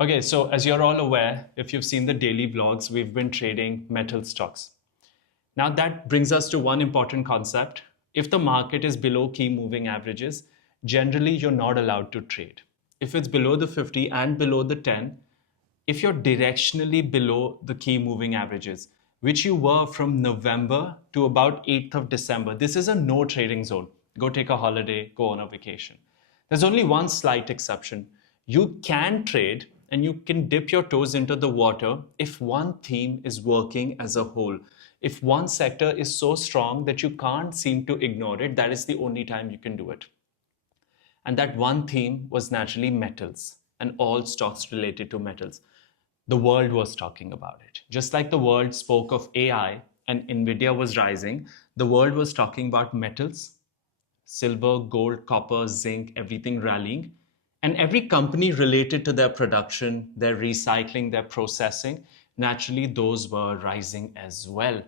Okay, so as you're all aware, if you've seen the daily vlogs, we've been trading metal stocks. Now that brings us to one important concept. If the market is below key moving averages, generally you're not allowed to trade. If it's below the 50 and below the 10, if you're directionally below the key moving averages, which you were from November to about 8th of December, this is a no trading zone. Go take a holiday, go on a vacation. There's only one slight exception. You can trade and you can dip your toes into the water if one theme is working as a whole. If one sector is so strong that you can't seem to ignore it, that is the only time you can do it. And that one theme was naturally metals and all stocks related to metals. The world was talking about it. Just like the world spoke of AI and Nvidia was rising, the world was talking about metals, silver, gold, copper, zinc, everything rallying. And every company related to their production, their recycling, their processing, naturally those were rising as well.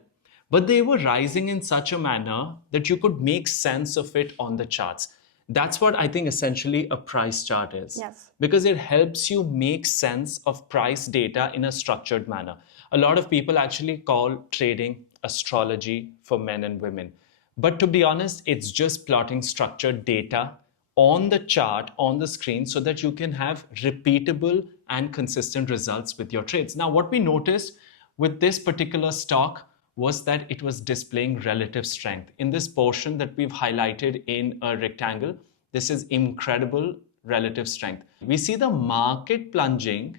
But they were rising in such a manner that you could make sense of it on the charts. That's what I think essentially a price chart is. Yes. Because it helps you make sense of price data in a structured manner. A lot of people actually call trading astrology for men and women. But to be honest, it's just plotting structured data on the chart, on the screen, so that you can have repeatable and consistent results with your trades. Now, what we noticed with this particular stock was that it was displaying relative strength. In this portion that we've highlighted in a rectangle, this is incredible relative strength. We see the market plunging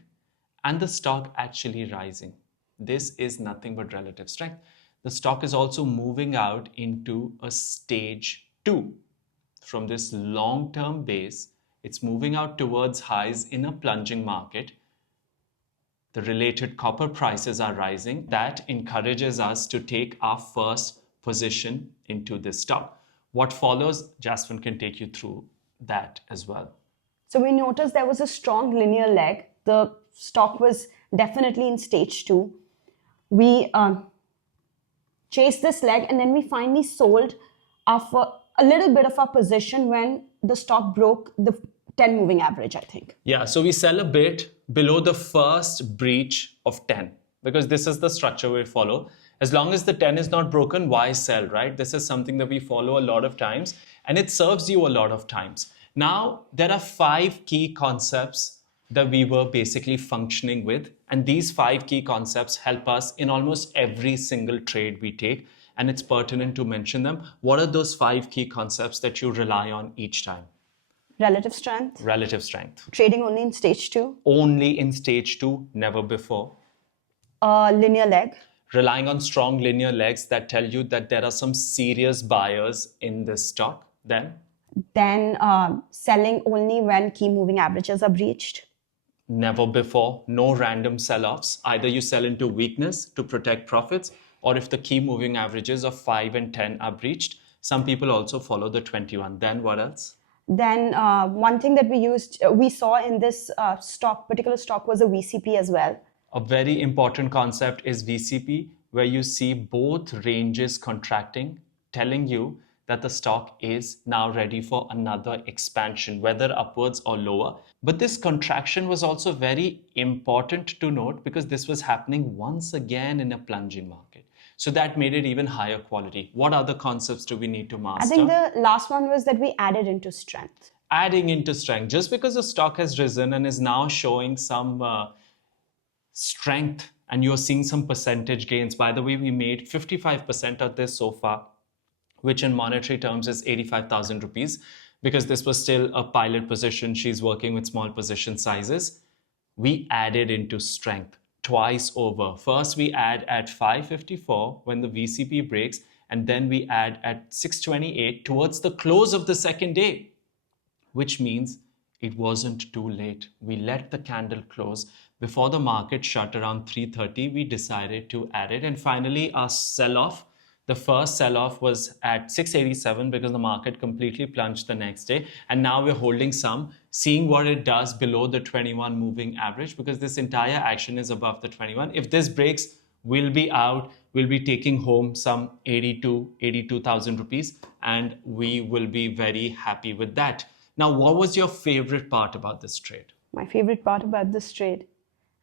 and the stock actually rising. This is nothing but relative strength. The stock is also moving out into a stage 2. From this long-term base, it's moving out towards highs in a plunging market. The related copper prices are rising. That encourages us to take our first position into this stock. What follows, Jasmine can take you through that as well. So we noticed there was a strong linear leg. The stock was definitely in stage 2. We chased this leg and then we finally sold a little bit of our position when the stock broke the 10 moving average, I think. Yeah, so we sell a bit below the first breach of 10 because this is the structure we follow. As long as the 10 is not broken, why sell, right? This is something that we follow a lot of times and it serves you a lot of times. Now, there are 5 key concepts that we were basically functioning with, and these 5 key concepts help us in almost every single trade we take, and it's pertinent to mention them. What are those 5 key concepts that you rely on each time? Relative strength. Relative strength. Trading only in stage 2. Only in stage 2, never before. Linear leg. Relying on strong linear legs that tell you that there are some serious buyers in this stock. Then selling only when key moving averages are breached. Never before. No random sell-offs. Either you sell into weakness to protect profits, or if the key moving averages of 5 and 10 are breached. Some people also follow the 21. Then what else? Then one thing that we saw in this particular stock was a VCP as well. A very important concept is VCP, where you see both ranges contracting, telling you that the stock is now ready for another expansion, whether upwards or lower. But this contraction was also very important to note because this was happening once again in a plunging market. So that made it even higher quality. What other concepts do we need to master? I think the last one was that we added into strength. Adding into strength. Just because the stock has risen and is now showing some strength and you're seeing some percentage gains. By the way, we made 55% of this so far, which in monetary terms is 85,000 rupees, because this was still a pilot position. She's working with small position sizes. We added into strength twice over. First, we add at 554 when the VCP breaks, and then we add at 628 towards the close of the second day, which means it wasn't too late. We let the candle close. Before the market shut around 3:30, we decided to add it. And finally, our sell-off. The first sell-off was at 687 because the market completely plunged the next day. And now we're holding some, seeing what it does below the 21 moving average, because this entire action is above the 21. If this breaks, we'll be out. We'll be taking home some 82,000 rupees, and we will be very happy with that. Now, what was your favorite part about this trade? My favorite part about this trade,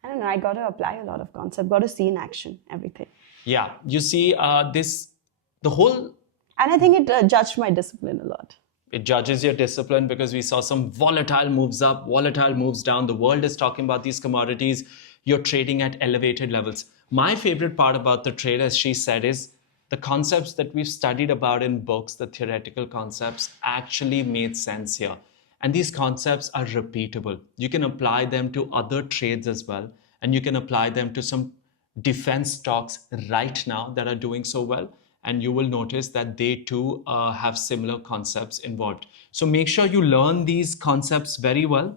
I don't know, I got to apply a lot of concept, got to see in action everything. Yeah, you see, the whole, And I think it judged my discipline a lot. it judges your discipline because we saw some volatile moves up, volatile moves down. The world is talking about these commodities. You're trading at elevated levels. My favorite part about the trade, as she said, is the concepts that we've studied about in books, the theoretical concepts, actually made sense here. And these concepts are repeatable. You can apply them to other trades as well. And you can apply them to some defense stocks right now that are doing so well. And you will notice that they too have similar concepts involved. So make sure you learn these concepts very well.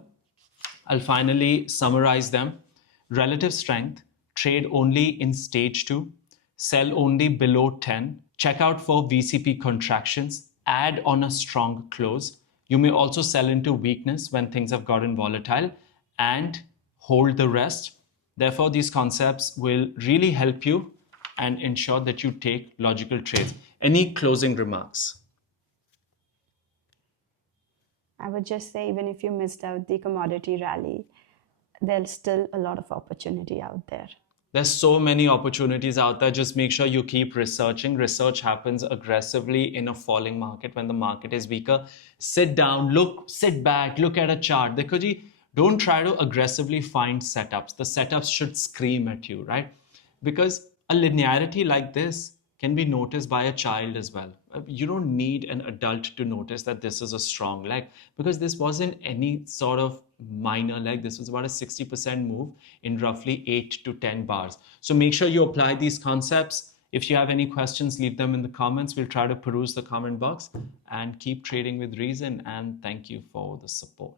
I'll finally summarize them. Relative strength, trade only in stage 2, sell only below 10, check out for VCP contractions, add on a strong close. You may also sell into weakness when things have gotten volatile and hold the rest. Therefore, these concepts will really help you and ensure that you take logical trades. Any closing remarks? I would just say, even if you missed out the commodity rally, there's still a lot of opportunity out there. There's so many opportunities out there. Just make sure you keep researching. Research happens aggressively in a falling market when the market is weaker. Sit down, sit back, look at a chart. Dekho ji, don't try to aggressively find setups. The setups should scream at you, right? Because a linearity like this can be noticed by a child as well. You don't need an adult to notice that this is a strong leg, because this wasn't any sort of minor leg. This was about a 60% move in roughly 8 to 10 bars. So make sure you apply these concepts. If you have any questions, leave them in the comments. We'll try to peruse the comment box and keep trading with reason. And thank you for the support.